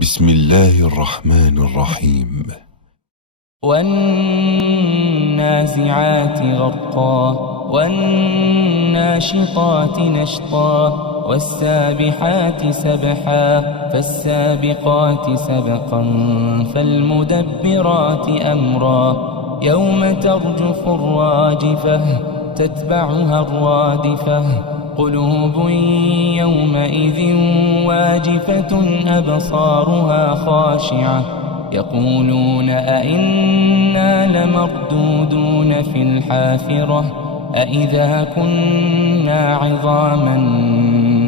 بسم الله الرحمن الرحيم. والنازعات غرقا والناشطات نشطا والسابحات سبحا فالسابقات سبقا فالمدبرات أمرا يوم ترجف الراجفة تتبعها الرادفة قلوب يومئذ واجفة أبصارها خاشعة يقولون أئنا لمردودون في الحافرة أئذا كنا عظاما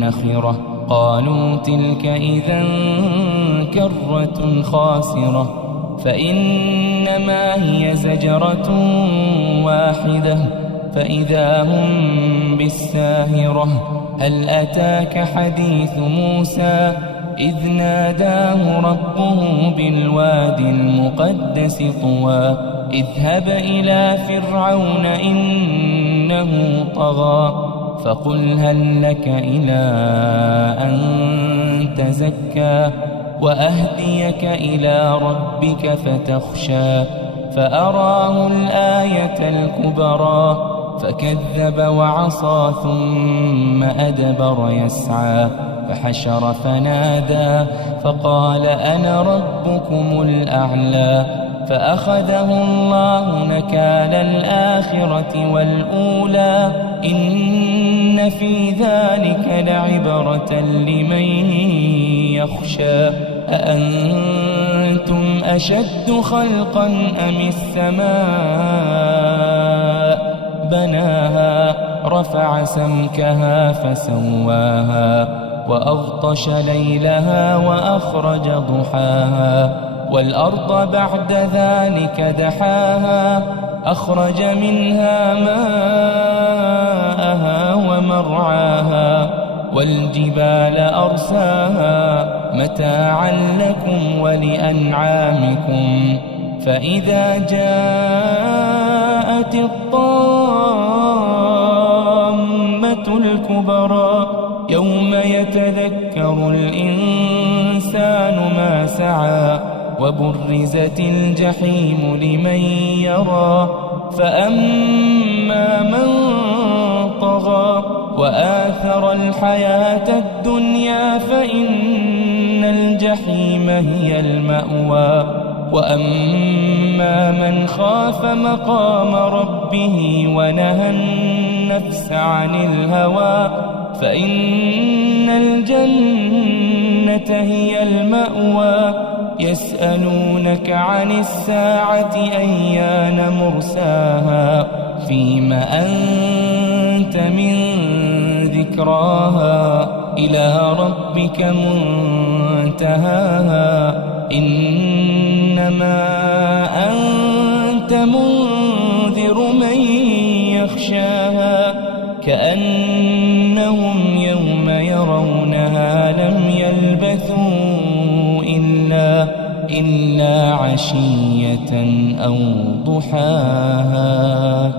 نخرة قالوا تلك إذا كرة خاسرة فإنما هي زجرة واحدة فإذا هم بالساهرة هل أتاك حديث موسى إذ ناداه ربه بالوادي المقدس طوى اذهب إلى فرعون إنه طغى فقل هل لك إلى أن تزكى وأهديك إلى ربك فتخشى فأراه الآية الكبرى فكذب وعصى ثم أدبر يسعى فحشر فنادى فقال أنا ربكم الأعلى فأخذه الله نكال الآخرة والأولى إن في ذلك لعبرة لمن يخشى أأنتم أشد خلقا أم السماء بناها رفع سمكها فسواها وأغطش ليلها وأخرج ضحاها والأرض بعد ذلك دحاها أخرج منها ماءها ومرعاها والجبال أرساها متاعا لكم ولأنعامكم فإذا جاءت الطامة الكبرى يوم يتذكر الإنسان ما سعى وبرزت الجحيم لمن يرى فأما من طغى وآثر الحياة الدنيا فإن الجحيم هي المأوى وأما من خاف مقام ربه ونهى النفس عن الهوى فإن الجنة هي المأوى يسألونك عن الساعة أيان مرساها فيم أنت من ذكراها إلى ربك منتهاها إنما أنت منذر من يخشاها كأنهم يوم يرونها لم يلبثوا إلا عشية أو ضحاها.